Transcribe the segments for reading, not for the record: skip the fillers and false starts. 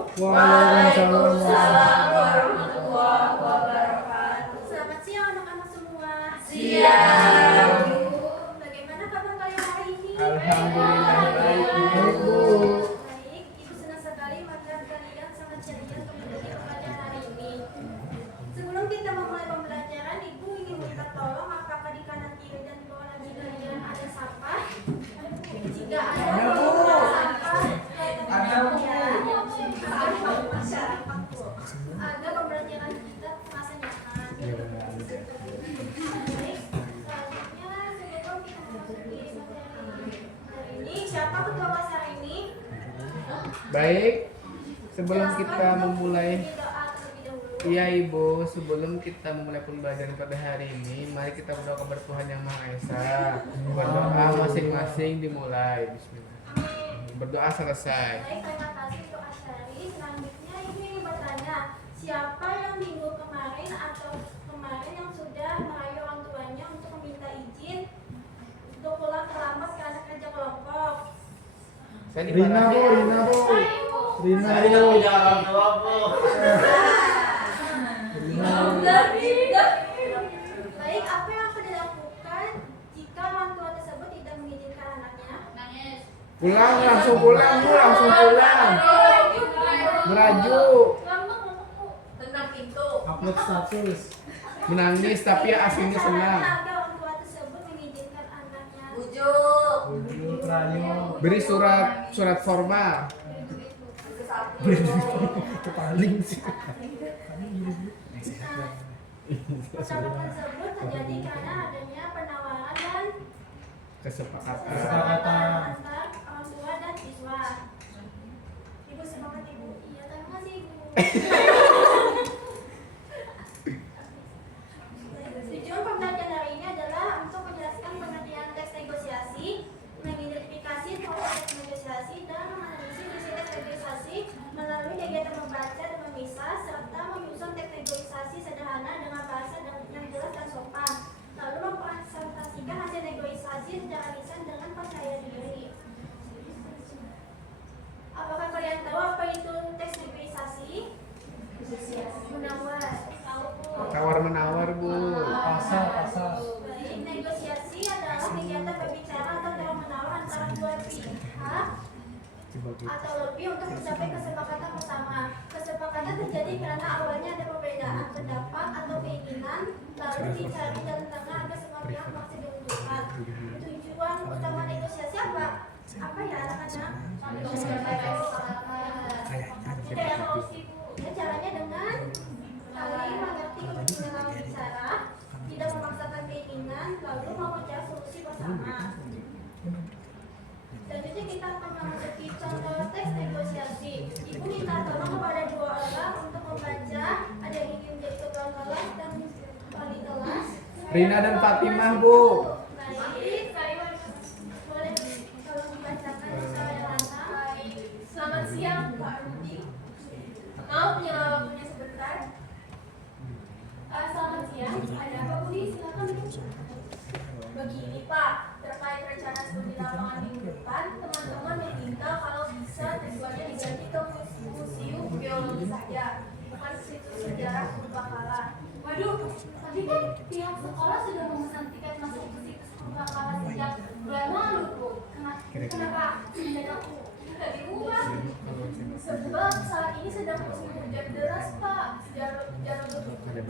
Waalaikumsalam warahmatullahi wabarakatuh. Selamat siang anak-anak semua. Siang. Bagaimana kabar kalian hari ini? Alhamdulillah baik Ibu. Baik, Ibu senang sekali melihat kalian sangat ceria untuk mengikuti pembelajaran hari ini. Sebelum kita memulai pembelajaran, Ibu ingin minta tolong apakah di kanan kiri dan bawah lagi kalian ada sampah? Jika ada, tolong buang sampah. Ada, Bu. Agar pembelajaran kita terasa nyaman. Ya benar. Baik, selanjutnya sebelum kita memasuki materi hari ini, siapa ketua kelas hari ini? Baik, sebelum Silakan kita untuk memulai, berdoa terlebih dahulu. iya Ibu, sebelum kita memulai pembelajaran pada hari ini, mari kita berdoa kepada Tuhan Yang Maha Esa. Berdoa masing-masing dimulai. Bismillah. Amin. Berdoa selesai. Baik, terima kasih untuk Asyari. Selanjutnya Ibu ingin bertanya, siapa yang minggu kemarin atau kemarin yang sudah merayu orang tuanya untuk meminta izin untuk pulang terlambat karena kerja kelompok? Saya Rina Bu, Rina Bu. Baik, apa yang akan dilakukan jika orang tua tersebut tidak mengizinkan anaknya? Pulang, langsung pulang Bu, langsung pulang. Merajuk, Upload status. menangis tapi aslinya senang. Caranya agar orang tua tersebut mengizinkan anaknya. Wujud Rayo. Beri surat formal. Kepaling sih. Persyaratan tersebut terjadi karena adanya penawaran dan Kesepakatan. antar orang tua dan siswa. Ibu semangat Ibu. Iya, terima kasih Ibu. Tujuan pembelajaran hari ini adalah untuk menjelaskan pengertian teks negosiasi, mengidentifikasi proses teks negosiasi, dan menganalisis isi teks negosiasi melalui kegiatan membaca dan memisah, serta menyusun teks negosiasi sederhana dengan bahasa yang jelas dan sopan, lalu mempresentasikan hasil negosiasi secara lisan dengan percaya diri. Apakah kalian tahu apa itu teks negosiasi? Menawar. Tahu Bu. Tawar menawar Bu. Pasal. Baik, negosiasi adalah kegiatan berbicara atau tawar menawar antara dua pihak atau lebih untuk mencapai kesepakatan bersama. Kesepakatan terjadi karena awalnya ada perbedaan pendapat atau keinginan, lalu dicari jalan tengah agar semua pihak masih diuntungkan. Tujuan utama negosiasi apa? Apa ya anak-anak? Ya, caranya dengan saling mengerti kepentingan lawan bicara, tidak memaksakan keinginan, lalu mau mencari solusi bersama. Selanjutnya kita akan memasuki contoh teks negosiasi. Ibu minta tolong kepada dua orang untuk membaca, ada yang ingin menjadi ketua kelas dan wali kelas. Rina dan Fatimah Bu. Baik, boleh tolong dibacakan secara lantang. Selamat siang Pak Rudi. Mau punya waktunya sebentar? Selamat siang. Ada apa Budi? Silakan Bu. Begini Pak, terkait rencana studi lapangan minggu depan, teman-teman meminta kalau bisa tujuannya diganti ke museum biologi saja, bukan situs sejarah purbakala. Waduh, tapi kan pihak sekolah sudah memesan tiket masuk ke situs purbakala sejak bulan lalu Bu. Kenapa mendadak tidak diubah? Sebab saat ini sedang musim hujan deras Pak.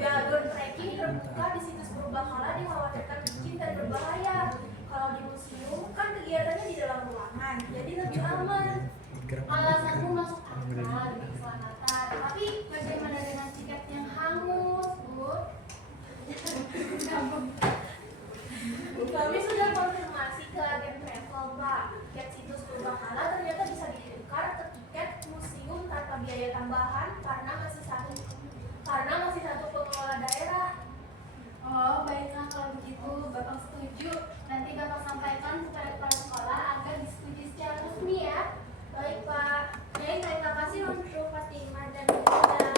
Jalur trekking terbuka di situs purbakala dikhawatirkan licin dan berbahaya. Kalau di museum kan kegiatannya di dalam ruangan, jadi lebih aman. Alasanmu masuk akal demi keselamatan. Tapi bagaimana dengan tiket yang hangus, Bu? Kami sudah konfirmasi ke agen travel, Pak. Tiket situs purbakala ternyata bisa ditukar ke tiket museum tanpa biaya tambahan karena masih satu pengelola daerah. Oh, baiklah kalau begitu, Bapak setuju. Nanti Bapak sampaikan kepada kepala sekolah agar disetujui secara resmi ya. Baik, Pak. Baik, terima kasih untuk Fatimah dan Rina.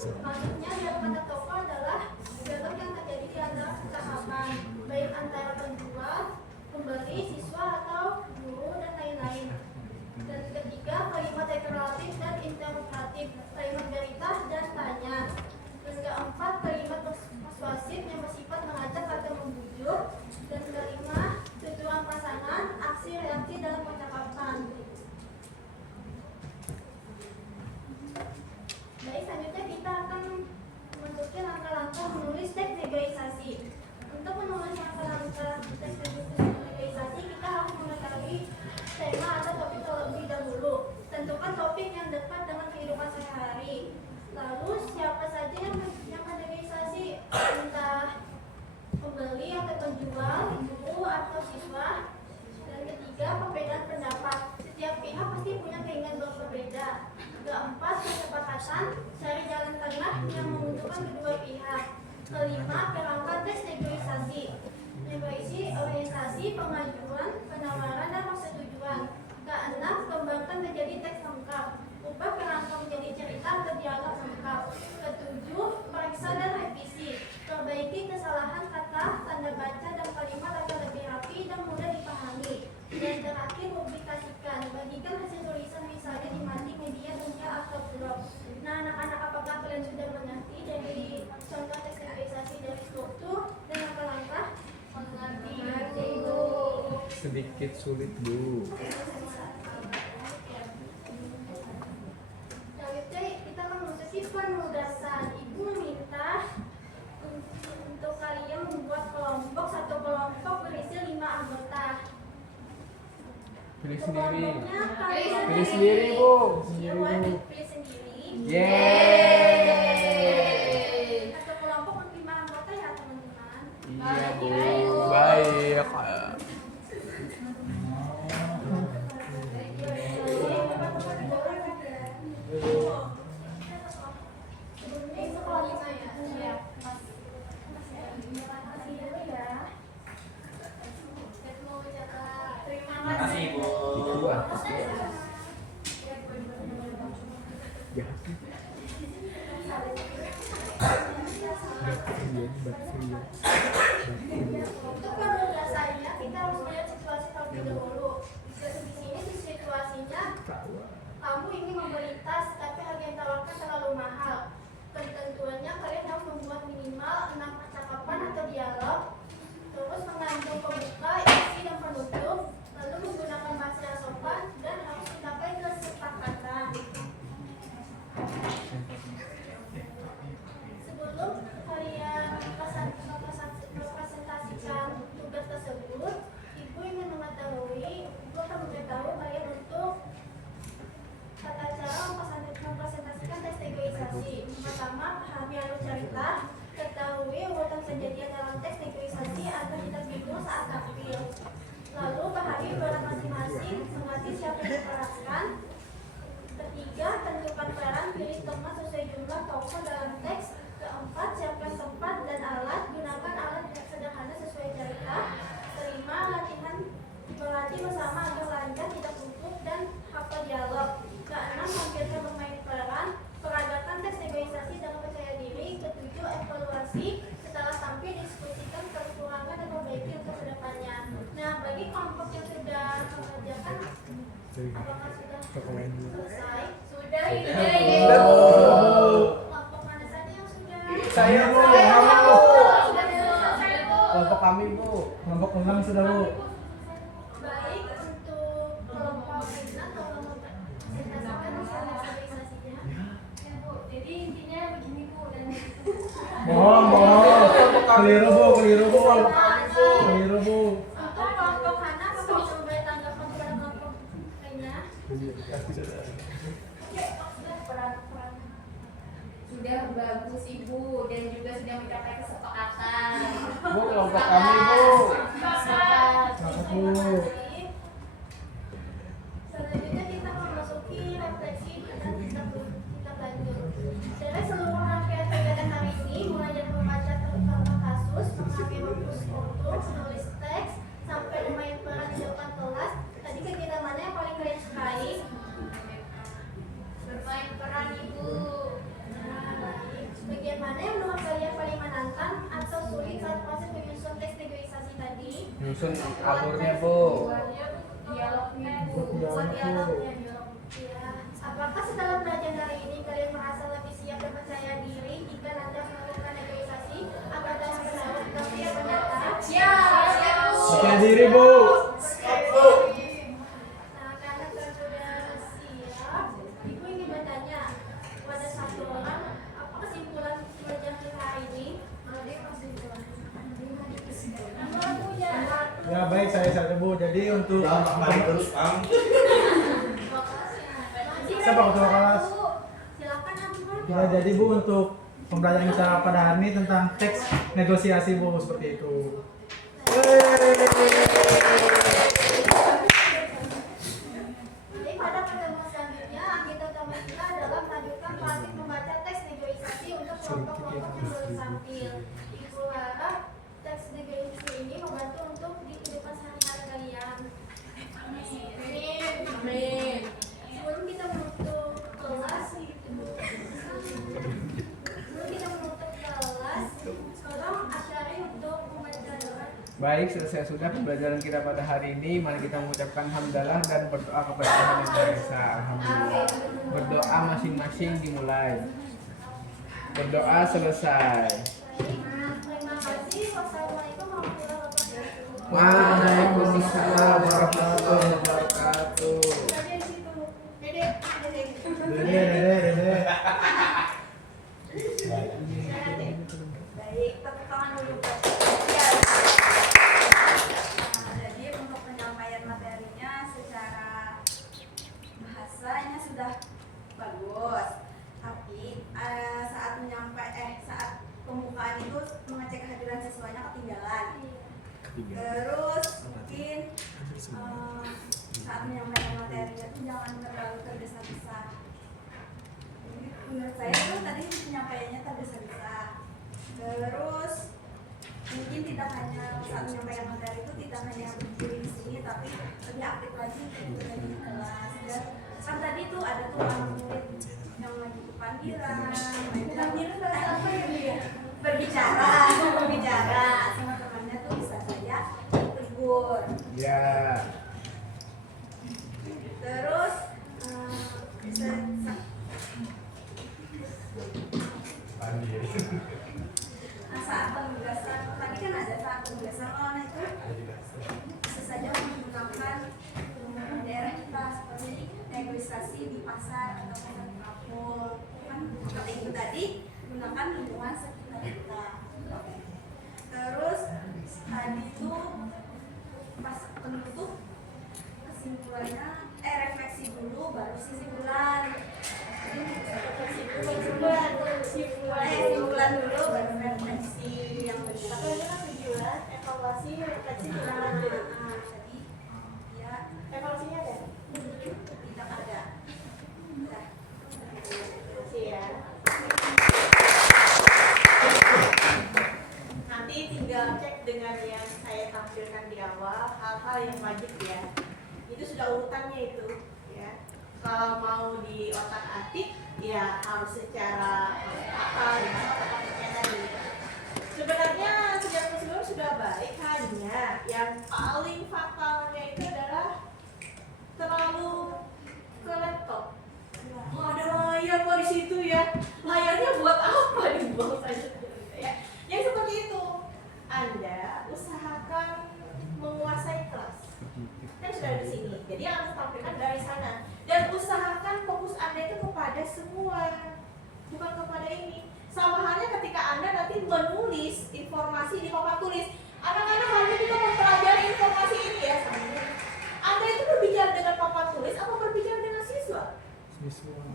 Maksudnya dialog kata toko adalah dialog yang terjadi di antara percakapan, baik antara penjual, pembeli, siswa atau guru dan lain-lain. Dan ketiga, kalimat deklaratif dan interrogatif, kalimat veritas dan tanya. Dan keempat, kalimat persuasif yang bersifat mengajak atau membujuk. Dan kelima, tujuan pasangan, aksi reaksi dalam percakapan. Baik, selanjutnya kita akan memasuki langkah-langkah menulis teks negosiasi. Untuk menulis langkah-langkah teks negosiasi, kita harus mengetahui tema atau topik terlebih dahulu. Tentukan topik yang dekat dengan kehidupan sehari-hari. Lalu siapa saja yang bernegosiasi, entah pembeli atau penjual, guru atau siswa. Dan ketiga, perbedaan pendapat. Setiap pihak pasti punya keinginan berbeda. Keempat, kesepakatan, cari jalan tengah yang menguntungkan kedua pihak. Kelima, kerangka teks negosiasi. Negosiasi, orientasi, pengajuan, penawaran, dan persetujuan. Keenam, kembangkan menjadi teks lengkap. Ubah kerangka menjadi cerita atau dialog lengkap. Ketujuh, periksa dan revisi. Perbaiki kesalahan kata, tanda baca, dan kalimat agar lebih rapi dan mudah dipahami. Dan terakhir, publikasikan. Bagikan hasil tulisan misalnya di matik media dunia atau blog. Nah, anak-anak, apakah kalian sudah mengerti dari contoh teks negosiasi dari struktur dan langkah-langkah? Mengerti, Bu. Sedikit sulit, Bu. Selanjutnya kita memasuki penugasan. Ibu meminta untuk kalian membuat kelompok, satu kelompok berisi 5 anggota. Pilih sendiri. Kelompoknya kalian Pilih sendiri, Bu. Ya, boleh pilih sendiri. Yeay. Satu kelompok 5 anggota ya, teman-teman. Iya, Bu. Baik. Sebelumnya itu kalau 5 ya. Iya. Terima kasih dulu ya. Terima kasih, Bu. Dua. Ya. Untuk penugasannya kita harus melihat situasi terlebih dahulu. Di sini di situasinya kamu ingin membeli tas tapi harga yang tawarkan terlalu mahal. Ketentuannya kalian harus membuat minimal 6 percakapan atau dialog, terus mengandung pembuka, isi dan penutup, lalu menggunakan bahasa yang sopan dan harus mencapai kesepakatan. Sebelum kalian mempresentasikan tugas tersebut, ibu ingin mengetahui, ibu akan memberitahu kalian untuk tata cara mempresentasikan teks negosiasi. Pertama, pahami alur cerita, ketahui urutan kejadian dalam teks negosiasi agar tidak bingung saat tampil. Lalu pahami peran masing-masing, mengerti siapa yang diperankan. Ketiga, tentukan peran, pilih teman sesuai jumlah tokoh dalam teks. Keempat, siapkan tempat dan alat, gunakan alat sederhana sesuai cerita. Kelima, berlatih bersama agar lancar, tidak gugup dan hafal dialog. Keenam, tampilkan bermain peran, peragakan teks negosiasi dengan percaya diri. Ketujuh, evaluasi, setelah tampil diskusikan kekurangan dan perbaiki untuk kedepannya. Nah, bagi kelompok yang sudah mengerjakan, apakah sudah selesai? Sudah, kelompok mana saja yang sudah? Saya, Bu. Saya, Kamu, Bu. Sudah selesai, Bu. Kelompok kami, Bu. Kelompok 6 sudah, Bu. Baik, untuk kelompok Rina tolong mempresentasikan hasil negosiasinya. Ya, Bu. Jadi intinya begini, Bu, dan Bohong. Keliru, Bu. Keliru, Bu. Keliru, Bu. Untuk kelompok Hana, apakah bisa memberi tanggapan kepada kelompok Rina? sudah bagus, Ibu, dan juga sudah mencapai kesepakatan. Bu, kelompok kami, Bu. Sepakat. Bu. Selanjutnya kita memasuki refleksi dan kita lanjut. Dari seluruh rangkaian kegiatan hari ini, mulai dari membaca contoh kasus, mengambil rumus struktur, menulis teks, sampai bermain peran di depan kelas. Tadi kegiatan mana yang paling kalian sukai? Bermain peran, Ibu. Nah, baik. Nyusun alurnya, Bu. Dialognya, Bu. Ya, apakah setelah belajar hari ini kalian merasa lebih siap dan percaya diri jika nanti melakukan negosiasi agar dalam pesawat tapi yang benar? Siap. Percaya diri, Bu. Nah, karena kalian sudah siap, Ibu ingin bertanya kepada satu orang, apa kesimpulan belajar kita hari ini? Ya baik, saya saja Bu. Jadi untuk Siapa ketua kelas? Silakan Abu. Ya, jadi Bu untuk pembelajaran kita pada hari ini tentang teks negosiasi Bu, seperti itu. Jadi pada pertemuan selanjutnya agenda utama kita adalah melanjutkan praktik membaca teks negosiasi untuk kelompok-kelompok yang belum tampil. Ibu harap teks negosiasi ini membantu untuk di kehidupan sehari-hari kalian. Amin. Sebelum kita menutup kelas, tolong Asyari untuk membaca doa. Baik, selesai sudah pembelajaran kita pada hari ini. Mari kita mengucapkan hamdalah dan berdoa kepada Tuhan Yang Maha Esa. Alhamdulillah. Berdoa masing-masing dimulai. Berdoa selesai. Terima kasih. Wassalamualaikum warahmatullahi wabarakatuh. Waalaikumsalam warahmatullahi wabarakatuh. Dede. Baik, tepuk tangan dulu Pak. Jadi untuk penyampaian materinya secara bahasanya sudah bagus, tapi saat pembukaan itu mengecek kehadiran siswanya ketinggalan. Terus mungkin saat menyampaikan materinya itu jangan terlalu tergesa-gesa. Menurut saya tuh tadi penyampaiannya tergesa-gesa. Terus mungkin tidak hanya saat menyampaikan materi itu tidak hanya berdiri di sini, tapi lebih aktif lagi di kelas. Dan kan tadi tuh ada tuh anak murid yang lagi kepandiran, berbicara sama temannya tuh bisa saja tegur. Ya. Terus saat penugasan tadi kan ada saat penugasan online itu bisa saja menggunakan daerah kita seperti negosiasi di pasar atau pasar kampung kan seperti itu tadi gunakan lingkungan sekitar kita. Terus tadi itu pas penutup kesimpulannya refleksi dulu baru kesimpulan. Simpulan dulu baru refleksi yang benar. Tapi ini kan tujuan evaluasi refleksi Tadi ya evaluasinya ada. tidak ada. Nah, Iya. Nanti tinggal cek dengan yang saya tampilkan di awal hal-hal yang wajib ya. Itu sudah urutannya itu ya. Kalau mau di otak-atik ya harus secara akal ya otak-atiknya tadi. Sebenarnya sejak sebelum sudah baik, hanya yang paling fatalnya itu adalah terlalu ke laptop. Oh, ada layar kok di situ ya. Layarnya buat apa dibuang saja ya. Yang seperti itu. Anda usahakan menguasai kelas. Kan sudah di sini. Jadi yang Anda tampilkan dari sana. Dan usahakan fokus Anda itu kepada semua. Bukan kepada ini. Sama halnya ketika Anda nanti menulis informasi di papan tulis. Anak-anak harus juga mempelajari informasi ini ya. Anda itu berbicara dengan papan tulis atau berbicara dengan siswa?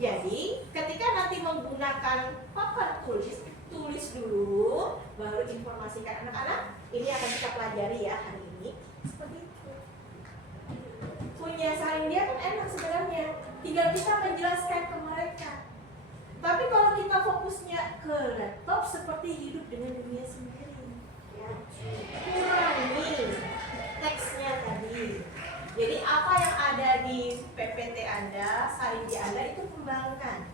Jadi, ketika nanti menggunakan papan tulis, tulis dulu, baru informasikan anak-anak. Ini akan kita pelajari ya hari ini. Seperti itu. Punya saling dia kan enak sebenarnya. Tinggal kita menjelaskan ke mereka. Tapi kalau kita fokusnya ke laptop, seperti hidup dengan dunia sendiri. Ya. Kurangi teksnya tadi. Jadi apa yang ada di PPT Anda, salin di Anda itu kembangkan.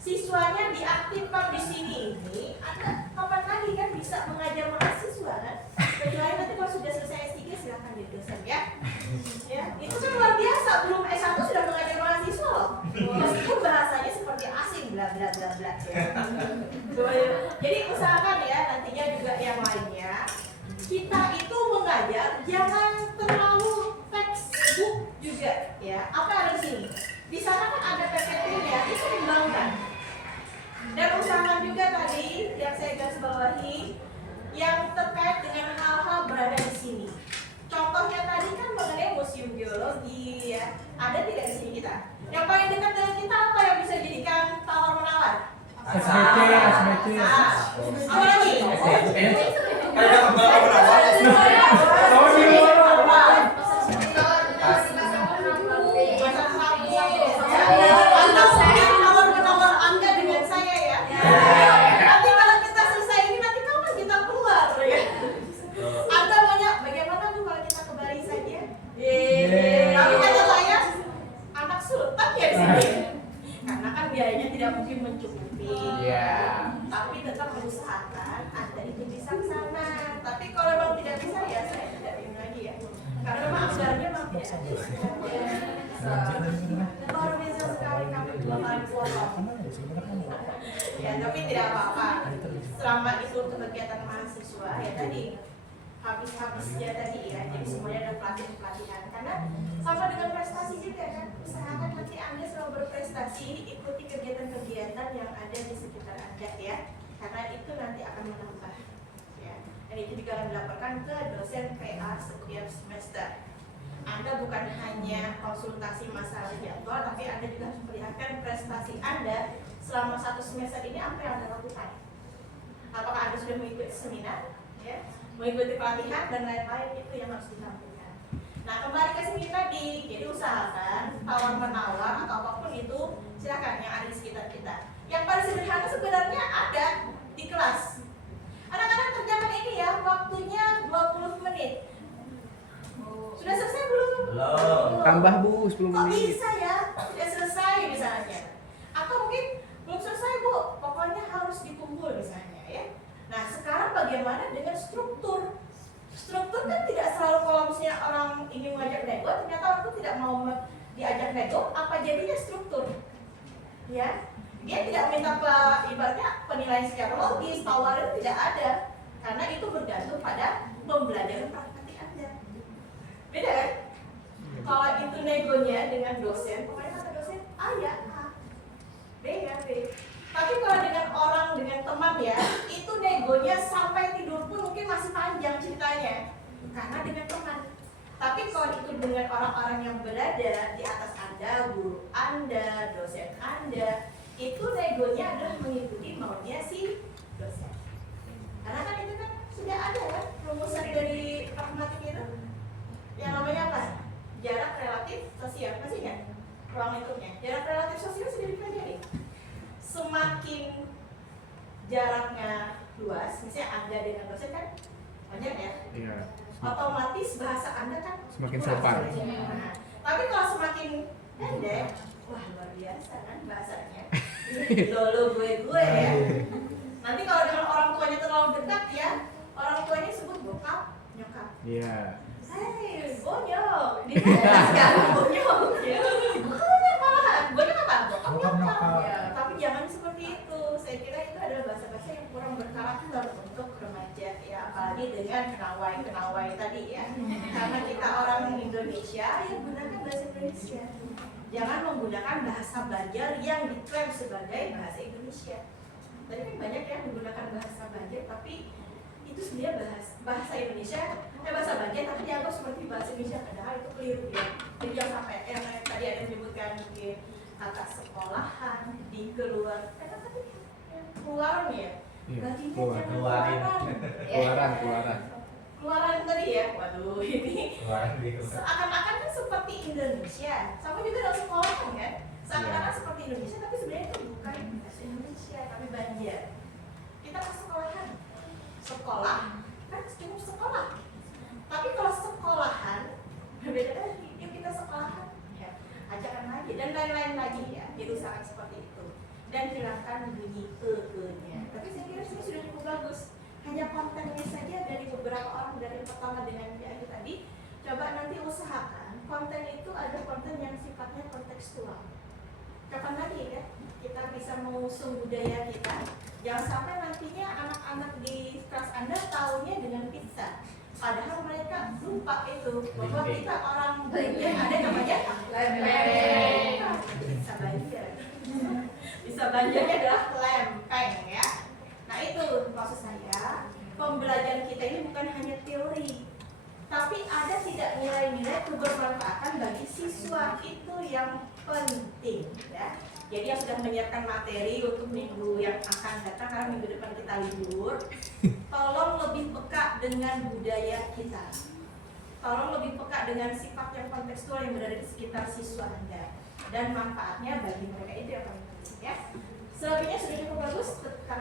siswanya diaktifkan di sini ini, Anda kapan lagi kan bisa mengajar mahasiswa kan? Kecuali nanti kalau sudah selesai S3 silakan jadi dosen ya. Ya, itu kan luar biasa, belum S1 sudah mengajar mahasiswa loh. Meskipun bahasanya seperti asing bla bla bla bla ya. Jadi usahakan ya nantinya juga yang lainnya. Kita itu mengajar jangan terlalu textbook juga ya. Apa yang ada di sini? Di sana kan ada PPT-nya, itu dikembangkan. Dan usahakan juga tadi yang saya garis bawahi yang terkait dengan hal-hal berada di sini. Contohnya tadi kan mengenai museum geologi ya. Ada tidak di sini kita? Yang paling dekat dengan kita apa yang bisa jadikan tawar menawar? SBC. Apa lagi? Tawar-menawar Anda dengan saya ya. Nanti kalau kita selesai ini nanti kapan kita keluar ya? Anda maunya bagaimana tuh kalau kita ke Bali saja? Tapi kata saya anak sultan ya di sini. Karena kan biayanya tidak mungkin mencukupi. Iya. Tapi tetap berusahakan Anda itu bisa ke sana. Tapi kalau memang tidak bisa ya saya tidak ingin lagi ya. Karena memang anggarannya memang tidak ada. Luar biasa sekali kami 2 kali potong. Ya tapi tidak apa-apa. Selama itu untuk kegiatan mahasiswa ya tadi habis-habisnya tadi ya. Jadi semuanya ada pelatihan-pelatihan. Karena sama dengan prestasi juga kan. Usahakan nanti Anda selalu berprestasi, ikuti kegiatan-kegiatan yang ada di sekitar Anda ya. Karena itu nanti akan menambah. Ya. Dan itu juga akan dilaporkan ke dosen PA setiap semester. Anda bukan hanya konsultasi masalah jadwal, tapi Anda juga harus memperlihatkan prestasi Anda selama 1 semester ini apa yang Anda lakukan. Apakah Anda sudah mengikuti seminar, ya, mengikuti pelatihan dan lain-lain, itu yang harus dilakukan. Nah kembali ke sini tadi, jadi usahakan tawar menawar atau apapun itu silakan yang ada di sekitar kita. Yang paling sederhana sebenarnya ada di kelas. Anak-anak kerjakan ini ya, waktunya 20 menit. Sudah selesai belum? Belum. Tambah Bu, 10 Kok menit. bisa ya? Sudah selesai misalnya. Atau mungkin belum selesai Bu, pokoknya harus dikumpul misalnya ya. Nah sekarang bagaimana dengan struktur? Struktur kan tidak selalu kalau misalnya orang ingin mengajak nego, ternyata orang itu tidak mau diajak nego, apa jadinya struktur? Ya, dia tidak minta ibaratnya penilaian secara logis, tawaran tidak ada, karena itu bergantung pada pembelajaran praktik Anda. Beda kan? Kalau itu negonya dengan dosen, pokoknya kata dosen A ya A, B ya B. Tapi kalau dengan orang, dengan teman ya, itu negonya sampai tidur pun mungkin masih panjang ceritanya, karena dengan teman. Tapi kalau itu dengan orang-orang yang berada di atas Anda, guru Anda, dosen Anda, itu negonya adalah mengikuti maunya si dosen. Karena kan itu kan sudah ada kan rumusan dari pragmatik itu, yang namanya apa? Jarak relatif sosial, masih ingat? Ruang lingkupnya. Jarak relatif sosial sudah dipelajari. Semakin jaraknya luas, misalnya Anda dengan dosen kan banyak ya. Iya. Otomatis bahasa Anda kan Semakin kurang. sopan. Nah, tapi kalau semakin pendek, wah luar biasa kan bahasanya. Lolo gue ya. Nanti kalau dengan orang tuanya terlalu dekat ya, orang tuanya sebut bokap, nyokap. Iya. Hei, bonyok, di mana sekarang bonyok? Ya. Bonyok malahan, bonyok apa? Bokap nyokap. Ya, tapi jangan seperti itu. Saya kira itu adalah bahasa-bahasa yang kurang berkarakter untuk remaja ya, apalagi dengan kenawai tadi ya. Karena kita orang Indonesia, ya gunakan bahasa Indonesia. Jangan menggunakan bahasa Banjar yang diklaim sebagai bahasa Indonesia. Tadi kan banyak yang menggunakan bahasa Banjar, tapi itu sebenarnya bahasa Indonesia, bahasa Banjar, tapi dianggap seperti bahasa Indonesia, padahal itu keliru ya. Jadi jangan sampai yang tadi ada menyebutkan mungkin kata sekolahan, di keluar, karena tadi keluaran ya, Iya, baginya keluar. jangan Keluaran. keluaran tadi ya, waduh ini Keluaran gitu. seakan-akan kan seperti Indonesia, sama juga dalam sekolah kan, seakan-akan seperti Indonesia, tapi sebenarnya itu bukan bahasa Indonesia, tapi Banjar. Kita ke sekolahan, sekolah kan cukup sekolah, tapi kalau sekolahan berbeda lagi. Yuk kita sekolahan, ya ajakan lagi dan lain-lain lagi ya. Jadi usahakan seperti itu. dan hilangkan bunyi e-nya. Tapi saya kira ini sudah cukup bagus. Hanya kontennya saja dari beberapa orang dari pertama dengan yang tadi. Coba nanti usahakan konten itu ada konten yang sifatnya kontekstual. Kapan lagi ya kita bisa mengusung budaya kita? Jangan sampai nantinya anak-anak di kelas Anda taunya dengan pizza. Padahal mereka lupa itu bahwa kita orang yang ada namanya lempeng. Bisa banjir. Bisa banjirnya adalah lempeng ya. Nah itu maksud saya, pembelajaran kita ini bukan hanya teori, tapi ada tidak nilai-nilai kebermanfaatan bagi siswa, itu yang penting ya. Jadi yang sudah menyiapkan materi untuk minggu yang akan datang, karena minggu depan kita libur, tolong lebih peka dengan budaya kita. Tolong lebih peka dengan sifat yang kontekstual yang berada di sekitar siswa Anda dan manfaatnya bagi mereka, itu yang paling penting ya. Selebihnya sudah cukup bagus, tekan.